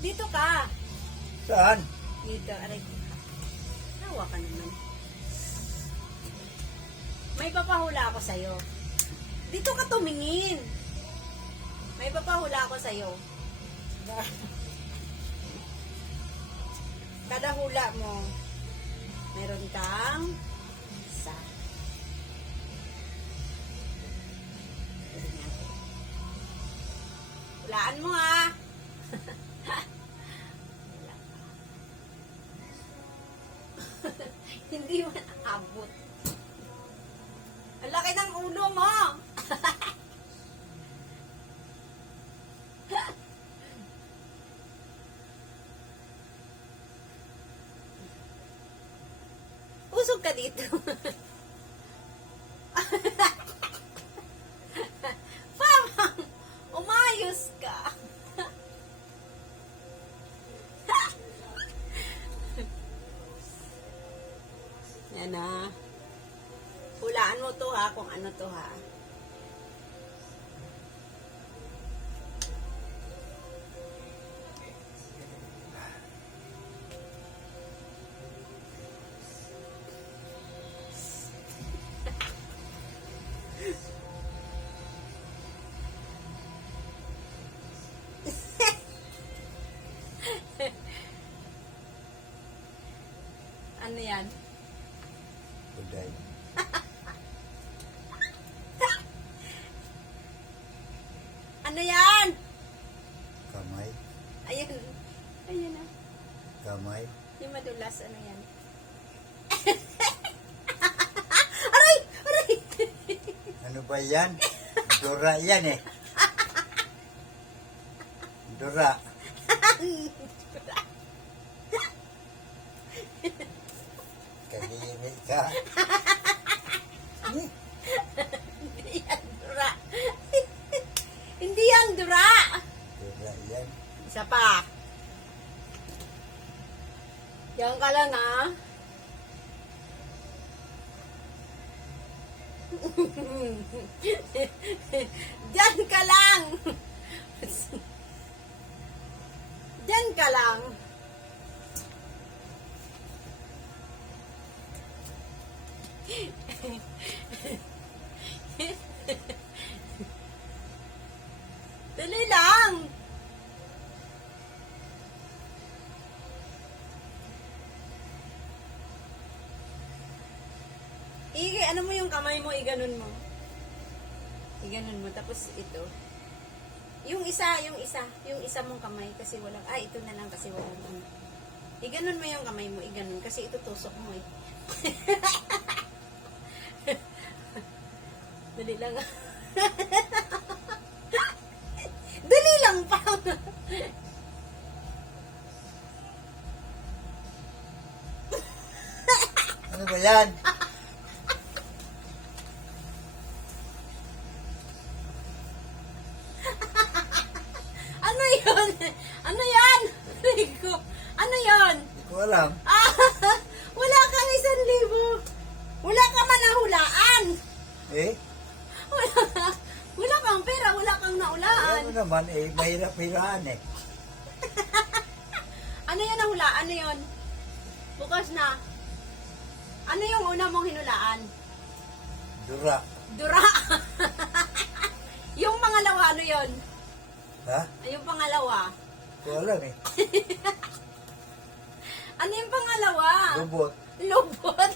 Dito ka. Saan? Dito, aray. Nawa ka naman. May papahula ako sa'yo. Dito ka tumingin. May papahula ako sa'yo. Kada hula mo, meron kang isa. Hulaan mo ha. Hindi mo naabot. Ang laki ng ulo mo. Usog ka dito. Parang umayos ka. Yan na. Hulaan mo to ha, kung ano to ha. Ano yan? Uday. Ano yan? Kamay. Ayan. Ayan na. Kamay. Yung madulas, ano yan? Aray! Aray! Ano ba yan? Dura yan eh. Dura. Kahimik ka. Hindi yan dura. Hindi yan dura. Dura yan. Isa pa. Diyan ka lang ha. Diyan ka lang. Diyan ka lang. Dali lang. Ano mo yung kamay mo, iganon mo. Iganon mo, tapos ito. Yung isa mong kamay, kasi walang, ito na lang kasi walang ano. Iganon mo yung kamay mo, iganon, kasi ito tusok mo eh. Dali lang. Dali lang pa. Ano ba yan? Ano yun? Ano yan? Rico, ano yun? Hindi ko alam. Wala kang 1,000. Wala ka man nahulaan. Eh? Wala kang pera, wala kang naulaan. Ano naman eh, mahirap-hiraan eh. Ano yun nahulaan? Ano yun? Bukas na. Ano yung una mong hinulaan? Dura. Dura. Yung pangalawa, ano yun? Ha? Yung pangalawa. Hindi ko alam eh. Ano yung pangalawa? Lubot. Lubot.